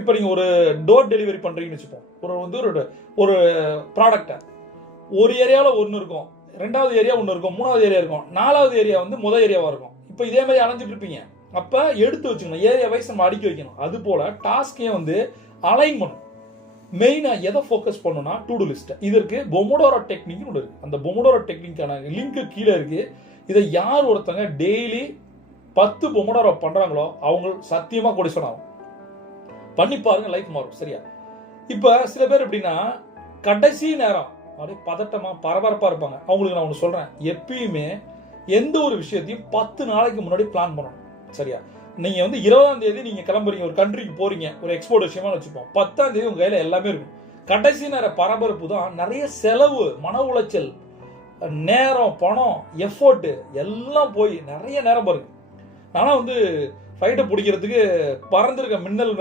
இப்போ நீங்கள் ஒரு டோர் டெலிவரி பண்ணுறீங்கன்னு வச்சுப்போம். ஒரு ப்ராடக்டை ஒரு ஏரியாவில் ஒன்று இருக்கும், 2வது ஏரியா ஒன்று இருக்கும், 3வது ஏரியா இருக்கும், 4வது ஏரியா முதல் ஏரியாவாக இருக்கும். இப்போ இதே மாதிரி அலைஞ்சிட்டு இருப்பீங்க. அப்போ எடுத்து வச்சுக்கணும், ஏரியா வைஸ் நம்ம அடுக்கி வைக்கணும். அது போல் டாஸ்கே அலைன் பண்ணணும். மெயினாக எதை ஃபோக்கஸ் பண்ணணும்னா டு டூ லிஸ்ட். இதற்கு பொமோடோரோ டெக்னிக்னு ஒன்று இருக்குது. அந்த பொமோடோரோ டெக்னிக்கான லிங்க்கு கீழே இருக்குது. இதை யார் ஒருத்தங்க டெய்லி 10 பொமோடோரோ பண்ணுறாங்களோ அவங்க சத்தியமாக கோடீஸ்வரன் ஆகும். பண்ணி பாருங்க, லைஃப் மாறும். சரியா? இப்போ சில பேர் எப்படின்னா கடைசி நேரம் அப்படியே பதட்டமா பரபரப்பா இருப்பாங்க. அவங்களுக்கு நான் ஒன்று சொல்றேன், எப்பயுமே எந்த ஒரு விஷயத்தையும் 10 நாளைக்கு முன்னாடி பிளான் பண்ணணும். சரியா? நீங்க 20ஆம் தேதி நீங்க கிளம்புறீங்க, ஒரு கண்ட்ரிக்கு போறீங்க, ஒரு எக்ஸ்போர்ட் விஷயமா வச்சுப்போம். 10ஆம் தேதி உங்க கையில எல்லாமே இருக்கும். கடைசி நேர பரபரப்பு தான் நிறைய செலவு, மன உளைச்சல், நேரம், பணம், எஃபோர்ட் எல்லாம் போய் நிறைய நேரம் பாருங்க. ஆனா ஃப்ளைட்டை பிடிக்கிறதுக்கு பறந்துருக்க மின்னல்